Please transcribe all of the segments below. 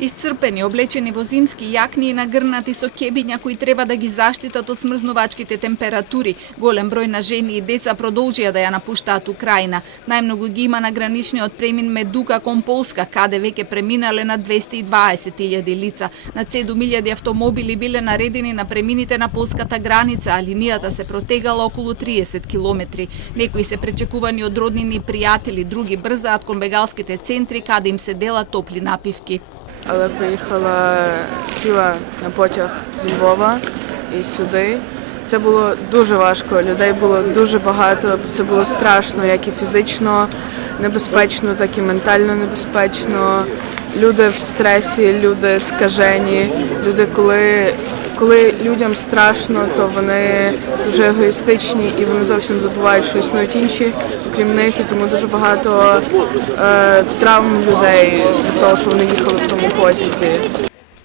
Исцрпени, облечени во зимски јакни и нагрнати со кебиња кои треба да ги заштитат од смрзнувачките температури, голем број на жени и деца продолжија да ја напуштаат Украина. Најмногу ги има на граничниот премин Медука кон Полска, каде веќе преминале на 220.000 лица. На 7.000 автомобили биле наредени на премините на полската граница, а линијата се протегала околу 30 километри. Некои се пречекувани од роднини и пријатели, други брзаат кон бегалските центри каде им се делат топли напивки. Але приїхала сіла на потяг з Львова і сюди. Це було дуже важко, людей було дуже багато, це було страшно, як і фізично небезпечно, так і ментально небезпечно. Люди в стресі, люди скажені, люди, коли людям страшно, то вони дуже егоїстичні і вони зовсім забувають, що існують інші, окрім них, і тому дуже багато травм людей від того, що вони їхали в тому потязі.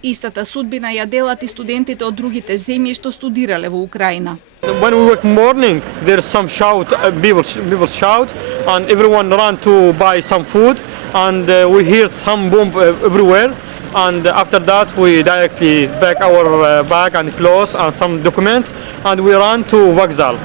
Истата судбина ја делат и студентите од другите земји што студирале во Украина. When we wake morning, there's some shout, people shout, and everyone run to buy some food, and we hear some bomb everywhere. And after that, we directly pack our bag and clothes and some documents, and we run to Vokzal.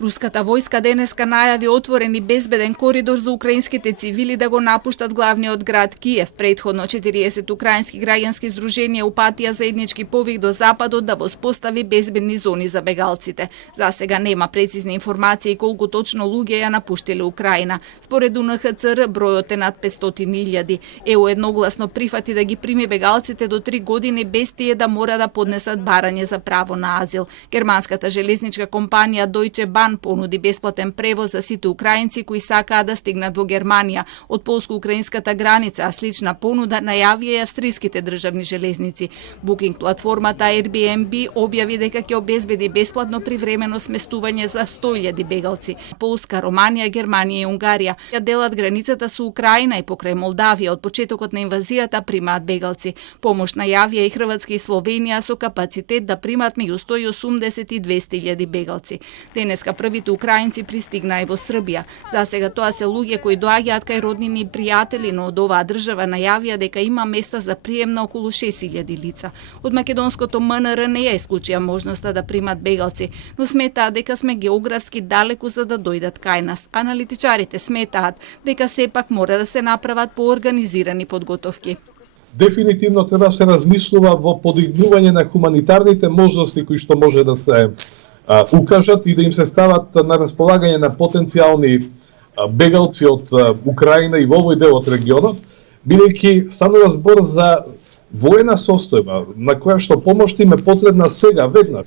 Руската војска денеска најави отворен и безбеден коридор за украинските цивили да го напуштат главниот град Киев. Претходно 40 украински граѓански здруженија упатија заеднички повик до Западот да воспостави безбедни зони за бегалците. За сега нема прецизни информации колку точно луѓе ја напуштиле Украина. Според УНХЦР бројот е над 500.000. ЕУ едногласно прифати да ги прими бегалците до 3 години без тие да мора да поднесат барање за право на азил. Германската железничка компанија Deutsche Bahn понуди бесплатен превоз за сите украинци кои сакаат да стигнат во Германија од полско-украинската граница, а слична понуда најавија и австриските државни железници. Букинг платформата Airbnb објави дека ќе обезбеди бесплатно привремено сместување за 100.000 бегалци. Полска, Романија, Германија и Унгарија ја делат границата со Украина и покрај Молдавија од почетокот на инвазијата примаат бегалци. Помош најавија и Хрватска и Словенија со капацитет да примат меѓу 180 и 200.000 бегалци. Денеска првите украинци пристигнаа и во Србија. За сега тоа се луѓе кои доаѓаат кај роднини и пријатели, но од оваа држава најавија дека има места за прием на околу 6.000 лица. Од македонското МНР не ја исклучија можноста да примат бегалци, но сметаат дека сме географски далеку за да дојдат кај нас. Аналитичарите сметаат дека сепак мора да се направат поорганизирани подготовки. Дефинитивно треба да се размислува во подигнување на хуманитарните можности кои што може да се укажат и да им се стават на располагање на потенцијални бегалци од Украина и во овој дел од регионот, бидејќи станува збор за воена состојба на која што помош им е потребна сега, веднаш.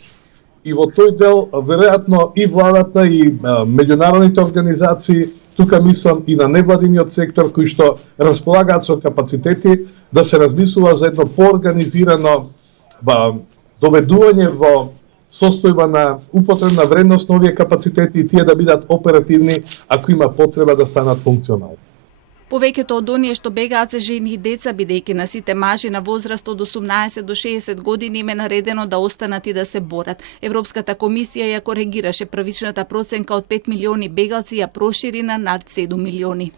И во тој дел, веројатно, и владата и меѓународните организации, тука мислам и на невладиниот сектор, кои што располагаат со капацитети, да се размислува за едно поорганизирано доведување во состојба на употребна вредност на овие капацитети и тие да бидат оперативни ако има потреба да станат функционални. Повеќето од оние што бегаат се жени и деца, бидејќи на сите мажи на возраст од 18 до 60 години им е наредено да останат и да се борат. Европската комисија ја коригираше првичната проценка од 5 милиони бегалци и ја прошири на над 7 милиони.